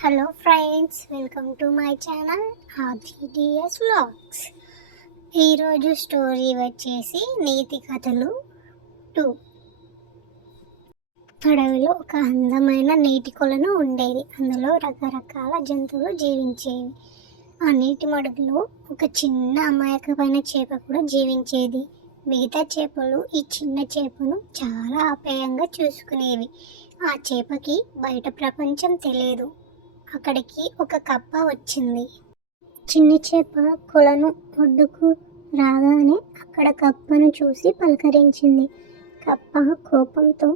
Hello friends, welcome to my channel RTDS vlogs. ఈరోజు story వచ్చేసి నీతి కథలు 2. అడవిలో ఒక అందమైన నీటి కొలను ఉండేది. అందులో రకరకాల జంతువులు జీవించేవి. ఆ నీటి మడుగులో ఒక చిన్న అమాయకమైన చేప కూడా జీవించేది. మిగతా చేపలు ఈ చిన్న చేపను చాలా ఆప్యాయంగా చూసుకునేవి. ఆ చేపకి బయట ప్రపంచం తెలియదు. అక్కడికి ఒక కప్ప వచ్చింది. చిన్ని చేప కొలను ఒడ్డుకు రాగానే అక్కడ కప్పను చూసి పలకరించింది. కప్ప కోపంతో,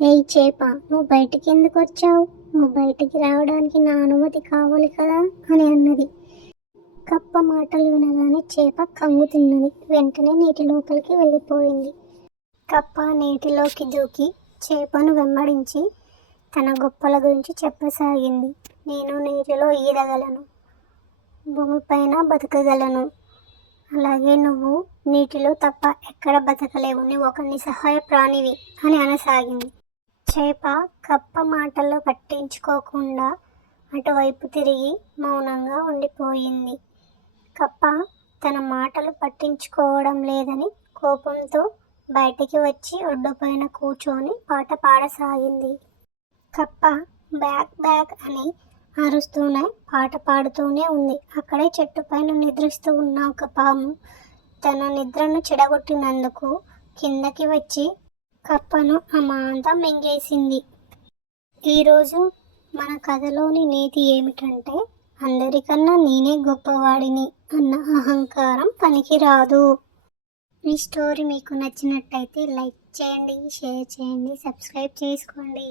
ఏయ్ చేప, నువ్వు బయటికి ఎందుకు వచ్చావు? నువ్వు బయటికి రావడానికి నా అనుమతి కావాలి కదా అని అన్నది. కప్ప మాటలు వినగానే చేప కంగు తిన్నది. వెంటనే నీటి లోపలికి వెళ్ళిపోయింది. కప్ప నీటిలోకి దూకి చేపను వెంబడించి తన గొప్పల గురించి చెప్పసాగింది. నేను నీటిలో ఈదగలను, భూమిపైన బతకగలను, అలాగే నువ్వు నీటిలో తప్ప ఎక్కడ బతకలేవు, నువ్వు ఒక నిస్సహాయ ప్రాణివి అని అనసాగింది. చేప కప్ప మాటలు పట్టించుకోకుండా అటువైపు తిరిగి మౌనంగా ఉండిపోయింది. కప్ప తన మాటలు పట్టించుకోవడం లేదని కోపంతో బయటికి వచ్చి ఒడ్డుపైన కూర్చొని పాట పాడసాగింది. కప్ప బ్యాక్ బ్యాక్ అని అరుస్తూనే పాట పాడుతూనే ఉంది. అక్కడే చెట్టుపైన నిద్రిస్తూ ఉన్న ఒక పాము తన నిద్రను చెడగొట్టినందుకు కిందకి వచ్చి కప్పను అమాంతం మింగేసింది. ఈరోజు మన కథలోని నీతి ఏమిటంటే, అందరికన్నా నేనే గొప్పవాడిని అన్న అహంకారం పనికిరాదు. ఈ స్టోరీ మీకు నచ్చినట్టయితే లైక్ చేయండి, షేర్ చేయండి, సబ్స్క్రైబ్ చేసుకోండి.